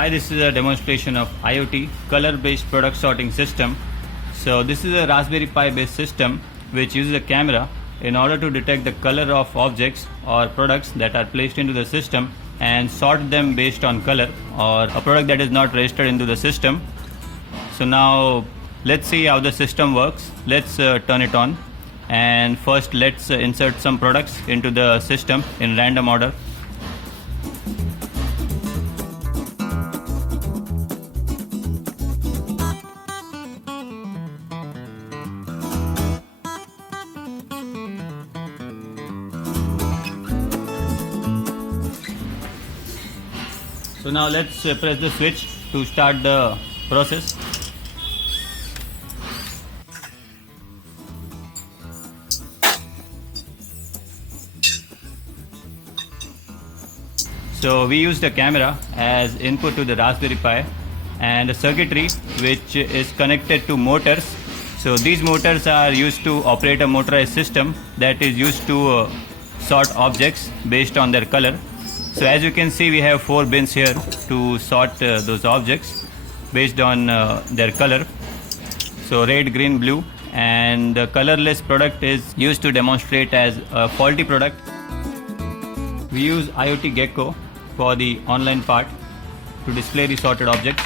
Hi, this is a demonstration of IoT color-based product sorting system. So this is a Raspberry Pi based system which uses a camera in order to detect the color of objects or products that are placed into the system and sort them based on color, or a product that is not registered into the system. So now let's see how the system works. Let's turn it on, and first let's insert some products into the system in random order. So now let's press the switch to start the process. So we use the camera as input to the Raspberry Pi and a circuitry which is connected to motors. So these motors are used to operate a motorized system that is used to sort objects based on their color. So as you can see, we have 4 bins here to sort those objects based on their color. So red, green, blue, and the colorless product is used to demonstrate as a faulty product. We use IoT Gecko for the online part to display the sorted objects.